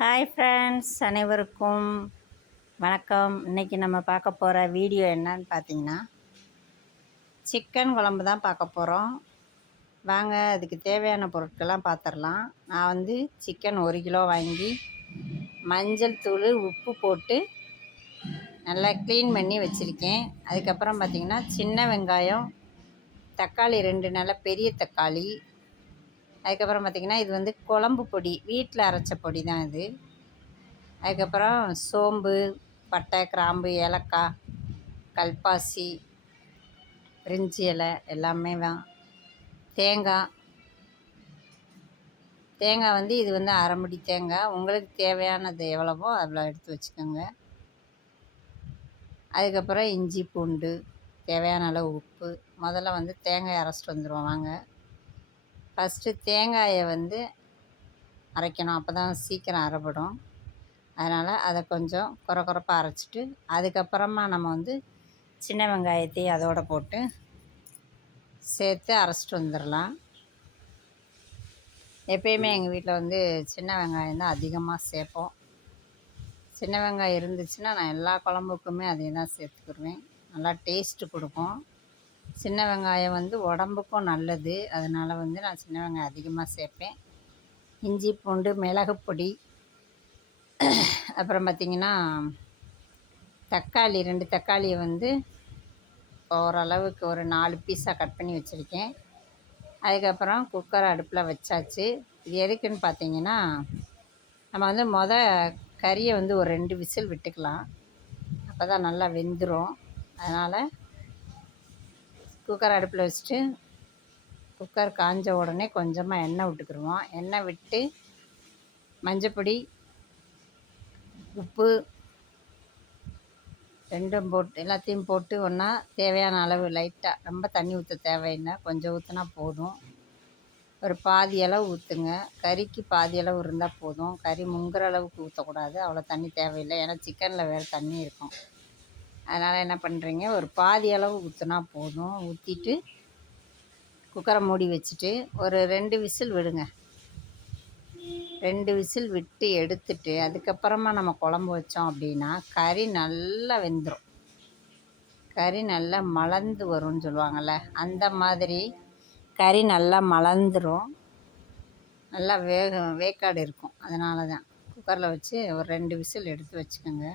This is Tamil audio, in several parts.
ஹாய் ஃப்ரெண்ட்ஸ், அனைவருக்கும் வணக்கம். இன்றைக்கி நம்ம பார்க்க போகிற வீடியோ என்னன்னு பார்த்தீங்கன்னா, சிக்கன் குழம்பு தான் பார்க்க போகிறோம். வாங்க அதுக்கு தேவையான பொருட்கள்லாம் பார்த்துடலாம். நான் வந்து சிக்கன் 1 கிலோ வாங்கி மஞ்சள் தூள் உப்பு போட்டு நல்லா க்ளீன் பண்ணி வச்சுருக்கேன். அதுக்கப்புறம் பார்த்திங்கன்னா சின்ன வெங்காயம், தக்காளி 2 நல்ல பெரிய தக்காளி, அதுக்கப்புறம் பார்த்திங்கன்னா இது வந்து குழம்பு பொடி, வீட்டில் அரைச்ச பொடி தான் இது. அதுக்கப்புறம் சோம்பு, பட்டை, கிராம்பு, ஏலக்காய், கல்பாசி, பிரிஞ்சி இலை எல்லாமே தான். தேங்காய் வந்து இது வந்து அரை முடி தேங்காய். உங்களுக்கு தேவையானது எவ்வளவோ அவ்வளோ எடுத்து வச்சுக்கோங்க. அதுக்கப்புறம் இஞ்சி பூண்டு, தேவையான அளவு உப்பு. முதல்ல வந்து தேங்காயை அரைச்சிட்டு வந்துடுவோம் வாங்க. ஃபஸ்ட்டு தேங்காயை வந்து அரைக்கணும், அப்போ தான் சீக்கிரம் அரைப்படும். அதனால் அதை கொஞ்சம் கொரப்பாக அரைச்சிட்டு அதுக்கப்புறமா நம்ம வந்து சின்ன வெங்காயத்தையும் அதோடு போட்டு சேர்த்து அரைச்சிட்டு வந்துடலாம். எப்பயுமே எங்கள் வீட்டில் வந்து சின்ன வெங்காயம் தான் அதிகமாக சேர்ப்போம். சின்ன வெங்காயம் இருந்துச்சுன்னா நான் எல்லா குழம்புக்குமே அதே தான் சேர்த்துக்கிடுவேன். நல்லா டேஸ்ட்டு கொடுக்கும். சின்ன வெங்காயம் வந்து உடம்புக்கும் நல்லது. அதனால் வந்து நான் சின்ன வெங்காயம் அதிகமாக சேர்ப்பேன். இஞ்சி பூண்டு, மிளகு பொடி, அப்புறம் பார்த்திங்கன்னா தக்காளி 2 தக்காளியை வந்து ஓரளவுக்கு ஒரு 4 பீஸாக கட் பண்ணி வச்சுருக்கேன். அதுக்கப்புறம் குக்கர் அடுப்பில் வச்சாச்சு. இது எதுக்குன்னு பார்த்தீங்கன்னா, நம்ம வந்து கறியை வந்து ஒரு 2 விசில் விட்டுக்கலாம். அப்போ தான் நல்லா வெந்துடும். அதனால் குக்கர் அடுப்பில் வச்சுட்டு குக்கர் காஞ்ச உடனே கொஞ்சமாக எண்ணெய் விட்டுக்கிடுவோம். எண்ணெய் விட்டு மஞ்சப்பொடி, உப்பு ரெண்டும் போட்டு எல்லாத்தையும் போட்டு ஒன்றா தேவையான அளவு லைட்டாக, ரொம்ப தண்ணி ஊற்ற தேவையில்லை, கொஞ்சம் ஊற்றினா போதும். ஒரு பாதி அளவு ஊற்றுங்க. கறிக்கு பாதி அளவு இருந்தால் போதும். கறி முங்குற அளவுக்கு ஊற்றக்கூடாது, அவ்வளோ தண்ணி தேவையில்லை. ஏன்னா சிக்கனில் வேறு தண்ணி இருக்கும். அதனால் என்ன பண்ணுறீங்க, ஒரு பாதி அளவு ஊற்றினா போதும். ஊற்றிட்டு குக்கரை மூடி வச்சுட்டு ஒரு 2 விசில் விடுங்க. 2 விசில் விட்டு எடுத்துட்டு அதுக்கப்புறமா நம்ம குழம்பு வச்சோம் அப்படின்னா கறி நல்லா வெந்துடும். கறி நல்லா மலர்ந்து வரும்னு சொல்லுவாங்கள்ல, அந்த மாதிரி கறி நல்லா மலர்ந்துடும். நல்லா வேக்காடு இருக்கும். அதனால தான் குக்கரில் வச்சு ஒரு 2 விசில் எடுத்து வச்சுக்கோங்க.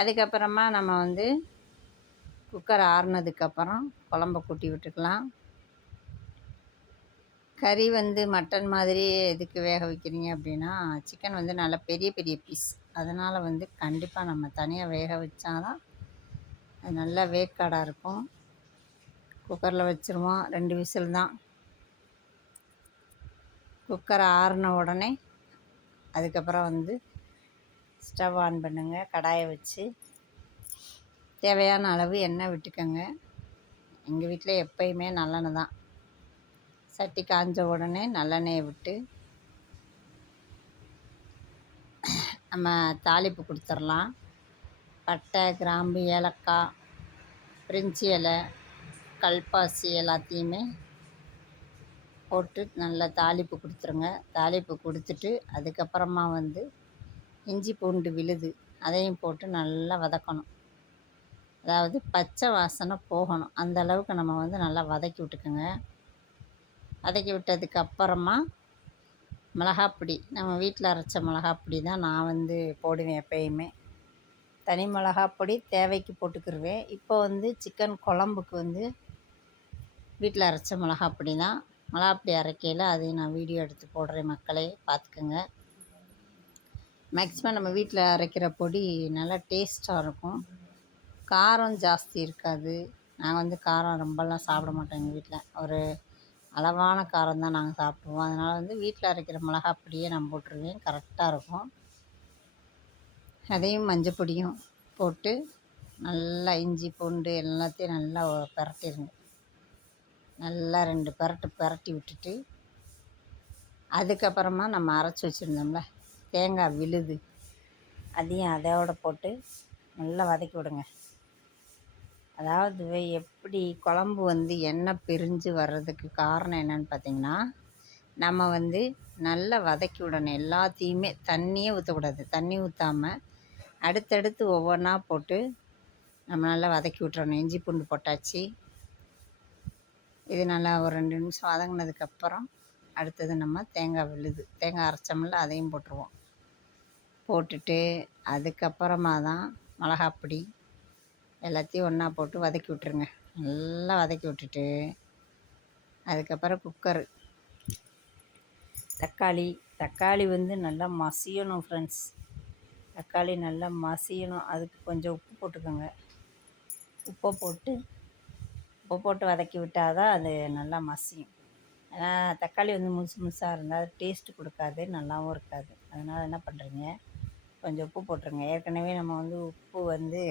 அதுக்கப்புறமா நம்ம வந்து குக்கர் ஆறுனதுக்கப்புறம் குழம்ப கூட்டி விட்டுக்கலாம். கறி வந்து மட்டன் மாதிரி எதுக்கு வேக வைக்கிறீங்க அப்படின்னா, சிக்கன் வந்து நல்லா பெரிய பெரிய பீஸ். அதனால் வந்து கண்டிப்பாக நம்ம தனியாக வேக வச்சா தான் அது நல்லா வேக்காடாக இருக்கும். குக்கரில் வச்சுருவோம். 2 விசில் தான். குக்கரை ஆறின உடனே அதுக்கப்புறம் வந்து ஸ்டவ் ஆன் பண்ணுங்கள். கடாயை வச்சு தேவையான அளவு எண்ணெய் விட்டுக்கோங்க. எங்கள் வீட்டில் எப்பயுமே நல்லெண்ணெய் தான். சட்டி காஞ்ச உடனே நல்லெண்ணெயை விட்டு நம்ம தாளிப்பு கொடுத்துடலாம். பட்டை, கிராம்பு, ஏலக்காய், பிரிஞ்சி இலை, கல்பாசி எல்லாத்தையுமே போட்டு நல்லா தாளிப்பு கொடுத்துருங்க. தாளிப்பு கொடுத்துட்டு அதுக்கப்புறமா வந்து இஞ்சி பூண்டு விழுது அதையும் போட்டு நல்லா வதக்கணும். அதாவது பச்சை வாசனை போகணும். அந்த அளவுக்கு நம்ம வந்து நல்லா வதக்கி விட்டுக்கோங்க. வதக்கி விட்டதுக்கப்புறமா மிளகாப்பொடி, நம்ம வீட்டில் அரைச்ச மிளகாப்பொடி தான் நான் வந்து போடுவேன் எப்பயுமே. தனி மிளகாப்பொடி தேவைக்கு போட்டுக்கிடுவேன். இப்போ வந்து சிக்கன் குழம்புக்கு வந்து வீட்டில் அரைச்ச மிளகாப்பொடி தான். மிளகாப்பொடி அரைக்கையில் அதையும் நான் வீடியோ எடுத்து போடுறேன், மக்களே பார்த்துக்குங்க. மேக்ஸிமம் நம்ம வீட்டில் அரைக்கிற பொடி நல்லா டேஸ்ட்டாக இருக்கும். காரம் ஜாஸ்தி இருக்காது. நாங்கள் வந்து காரம் ரொம்பலாம் சாப்பிட மாட்டோம். எங்கள் வீட்டில் ஒரு அளவான காரம் தான் நாங்கள் சாப்பிடுவோம். அதனால் வந்து வீட்டில் அரைக்கிற மிளகாப்பொடியே நான் போட்டுருவேன். கரெக்டாக இருக்கும். அதையும் மஞ்சள் பொடியும் போட்டு நல்லா இஞ்சி பூண்டு எல்லாத்தையும் நல்லா பிரட்டிடுங்க. நல்லா 2 பிரட்டி விட்டுட்டு அதுக்கப்புறமா நம்ம அரைச்சி வச்சுருந்தோம்ல தேங்காய் விழுது அதையும் அதோடு போட்டு நல்லா வதக்கி விடுங்க. அதாவது எப்படி குழம்பு வந்து எண்ணெய் பிரிஞ்சு வர்றதுக்கு காரணம் என்னென்னு பார்த்தீங்கன்னா, நம்ம வந்து நல்லா வதக்கி விடணும் எல்லாத்தையுமே. தண்ணியே ஊற்றக்கூடாது. தண்ணி ஊற்றாமல் அடுத்தடுத்து ஒவ்வொன்றா போட்டு நம்ம நல்லா வதக்கி விட்டுறணும். இஞ்சி பூண்டு போட்டாச்சு. இது நல்லா ஒரு 2 நிமிஷம் வதங்கினதுக்கப்புறம் அடுத்தது நம்ம தேங்காய் விழுது, தேங்காய் அரைச்சோம்ல அதையும் போட்டுருவோம். போட்டுட்டு அதுக்கப்புறமா தான் மிளகாப்பொடி எல்லாத்தையும் ஒன்றா போட்டு வதக்கி விட்டுருங்க. நல்லா வதக்கி விட்டுட்டு அதுக்கப்புறம் குக்கரு, தக்காளி வந்து நல்லா மசியணும் ஃப்ரெண்ட்ஸ். தக்காளி நல்லா மசியணும். அதுக்கு கொஞ்சம் உப்பு போட்டுக்கோங்க. உப்பை போட்டு வதக்கி விட்டால் தான் அது நல்லா மசியும். ஏன்னா தக்காளி வந்து முழுசாக இருந்தால் டேஸ்ட்டு கொடுக்காது, நல்லாவும் இருக்காது. அதனால் என்ன பண்ணுறீங்க, கொஞ்சம் உப்பு போட்டுருங்க. ஏற்கனவே நம்ம வந்து உப்பு வந்து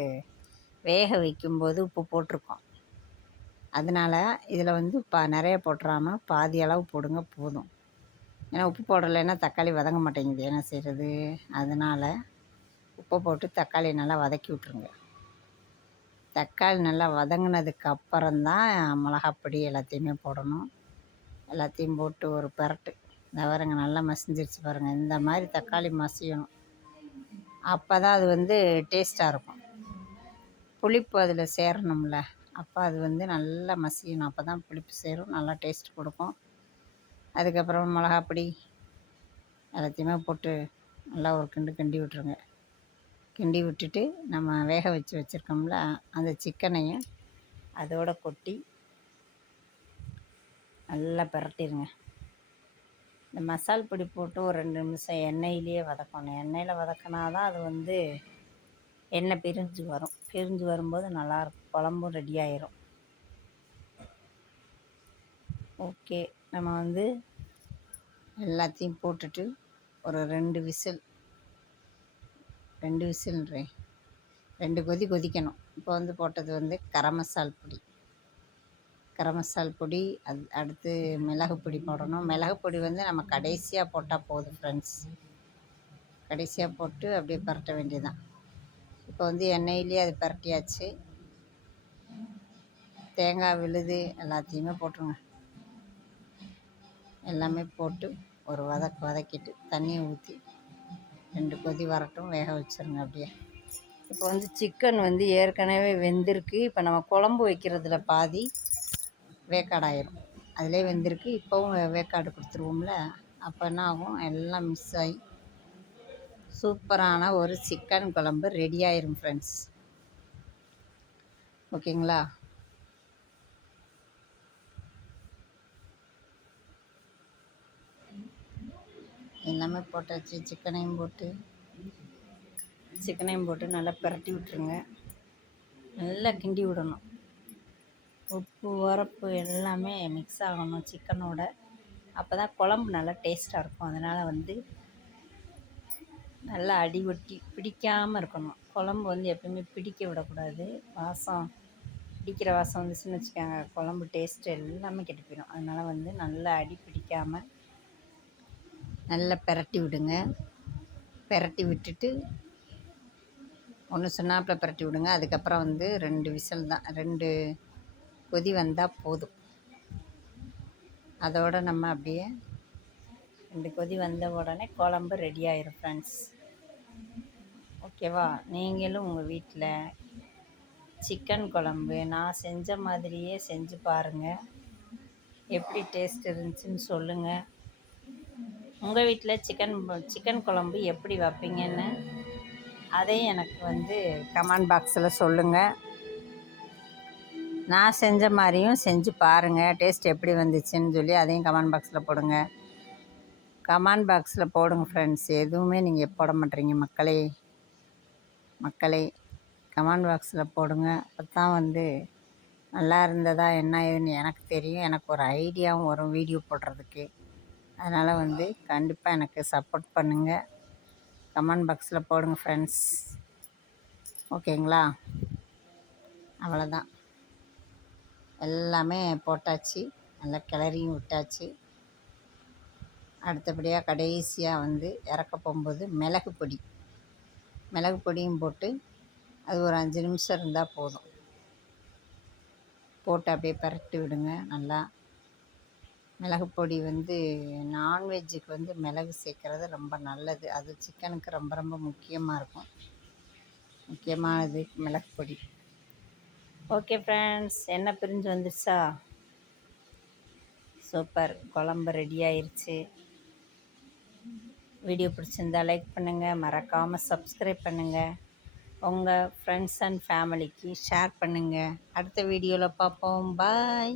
வேக வைக்கும்போது உப்பு போட்டிருக்கோம். அதனால் இதில் வந்து நிறைய போட்டுறாமல் பாதி அளவு போடுங்க போதும். ஏன்னா உப்பு போடலைன்னா தக்காளி வதங்க மாட்டேங்குது, என்ன செய்கிறது. அதனால் உப்பை போட்டு தக்காளி நல்லா வதக்கி விட்ருங்க. தக்காளி நல்லா வதங்கினதுக்கு அப்புறம்தான் மிளகாப்பொடி எல்லாத்தையுமே போடணும். எல்லாத்தையும் போட்டு ஒரு பெரட்டு. இந்த பாருங்க நல்லா மசிஞ்சிருச்சு பாருங்கள். இந்த மாதிரி தக்காளி மசியணும். அப்போ தான் அது வந்து டேஸ்ட்டாக இருக்கும். புளிப்பு அதில் சேரணும்ல, அப்போ அது வந்து நல்லா மசியணும். அப்போ தான் புளிப்பு சேரும், நல்லா டேஸ்ட் கொடுக்கும். அதுக்கப்புறம் மிளகாப்பொடி எல்லாத்தையுமே போட்டு நல்லா ஒரு கிண்டி விட்டுருங்க. கிண்டி விட்டுட்டு நம்ம வேக வச்சுருக்கோம்ல அந்த சிக்கனையும் அதோடு கொட்டி நல்லா பிரட்டிடுங்க. இந்த மசால் பொடி போட்டு ஒரு 2 நிமிஷம் எண்ணெயிலேயே வதக்கணும். எண்ணெயில் வதக்கினா தான் அது வந்து எண்ணெய் பிரிஞ்சு வரும். பிரிஞ்சு வரும்போது நல்லாயிருக்கும், குழம்பும் ரெடி ஆயிரும். ஓகே, நம்ம வந்து எல்லாத்தையும் போட்டுட்டு ஒரு 2 கொதி கொதிக்கணும். இப்போ வந்து போட்டது வந்து கரம் மசால் பொடி, அது அடுத்து மிளகு பொடி போடணும். மிளகு பொடி வந்து நம்ம கடைசியாக போட்டால் போதும் ஃப்ரெண்ட்ஸ். கடைசியாக போட்டு அப்படியே பரட்ட வேண்டியதுதான். இப்போ வந்து எண்ணெயிலேயே அது பரட்டியாச்சு. தேங்காய் விழுது எல்லாத்தையுமே போட்டுருங்க. எல்லாமே போட்டு ஒரு வதக்கிட்டு தண்ணியை ஊற்றி 2 கொதி வரட்டும், வேக வச்சுருங்க அப்படியே. இப்போ வந்து சிக்கன் வந்து ஏற்கனவே வெந்திருக்கு. இப்போ நம்ம குழம்பு வைக்கிறதுல பாதி வேக்காடாயிரும். அதிலே வெந்திருக்கு. இப்போவும் வேக்காடு கொடுத்துருவோம்ல, அப்போ என்ன ஆகும், எல்லாம் மிக்ஸ் ஆகி சூப்பரான ஒரு சிக்கன் குழம்பு ரெடி ஆயிரும் ஃப்ரெண்ட்ஸ். ஓகேங்களா? எல்லாமே போட்டாச்சு. சிக்கனையும் போட்டு நல்லா பிரட்டி விட்டுருங்க. நல்லா கிண்டி விடணும். உப்பு உரப்பு எல்லாமே மிக்ஸ் ஆகணும் சிக்கனோட. அப்போ தான் குழம்பு நல்லா டேஸ்ட்டாக இருக்கும். அதனால் வந்து நல்லா அடிவொட்டி பிடிக்காமல் இருக்கணும். குழம்பு வந்து எப்பவுமே பிடிக்க விடக்கூடாது. பிடிக்கிற வாசம் வந்துச்சுன்னு வச்சுக்கோங்க, குழம்பு டேஸ்ட்டு எல்லாமே கெட்டு போயிடும். அதனால் வந்து நல்லா அடி பிடிக்காமல் நல்லா பிரட்டி விடுங்க. பிரட்டி விட்டுட்டு ஒன்று சொன்னாப்பில் பிரட்டி விடுங்க. அதுக்கப்புறம் வந்து 2 விசில் தான், 2 கொதி வந்தால் போதும். அதோடு நம்ம அப்படியே 2 கொதி வந்த உடனே குழம்பு ரெடி ஆயிரும் ஃப்ரெண்ட்ஸ். ஓகேவா? நீங்களும் உங்கள் வீட்டில் சிக்கன் குழம்பு நான் செஞ்ச மாதிரியே செஞ்சு பாருங்கள். எப்படி டேஸ்ட் இருந்துச்சுன்னு சொல்லுங்கள். உங்கள் வீட்டில் சிக்கன் குழம்பு எப்படி வைப்பீங்கன்னு அதையும் எனக்கு வந்து கமெண்ட் பாக்ஸில் சொல்லுங்கள். நான் செஞ்ச மாதிரியும் செஞ்சு பாருங்கள், டேஸ்ட் எப்படி வந்துச்சுன்னு சொல்லி அதையும் கமெண்ட் பாக்ஸில் போடுங்க. கமெண்ட் பாக்ஸில் போடுங்க ஃப்ரெண்ட்ஸ். எதுவுமே நீங்கள் போட மாட்டேறீங்க மக்களே. கமெண்ட் பாக்ஸில் போடுங்க. அப்போ தான் வந்து நல்லா இருந்ததா என்ன ஏதுன்னு எனக்கு தெரியும். எனக்கு ஒரு ஐடியாவும் வரும் வீடியோ போடுறதுக்கு. அதனால் வந்து கண்டிப்பாக எனக்கு சப்போர்ட் பண்ணுங்கள். கமெண்ட் பாக்ஸில் போடுங்க ஃப்ரெண்ட்ஸ். ஓகேங்களா? அவ்வளோதான், எல்லாமே போட்டாச்சு. நல்லா கிளறியும் விட்டாச்சு. அடுத்தபடியாக கடைசியாக வந்து இறக்க போகும்போது மிளகு பொடியும் போட்டு அது ஒரு 5 நிமிஷம் இருந்தால் போதும். போட்டு அப்படியே பரட்டி விடுங்க நல்லா. மிளகு பொடி வந்து நான்வெஜ்ஜுக்கு வந்து மிளகு சேர்க்குறது ரொம்ப நல்லது. அது சிக்கனுக்கு ரொம்ப ரொம்ப முக்கியமாக இருக்கும். முக்கியமானது மிளகு பொடி. ஓகே ஃப்ரெண்ட்ஸ், எண்ணெய் பிரிஞ்சு வந்துருச்சா? சூப்பர், குழம்பு ரெடி ஆயிடுச்சு. வீடியோ பிடிச்சிருந்தா லைக் பண்ணுங்கள், மறக்காமல் சப்ஸ்கிரைப் பண்ணுங்கள், உங்கள் ஃப்ரெண்ட்ஸ் அண்ட் ஃபேமிலிக்கு ஷேர் பண்ணுங்கள். அடுத்த வீடியோவில் பார்ப்போம். பாய்.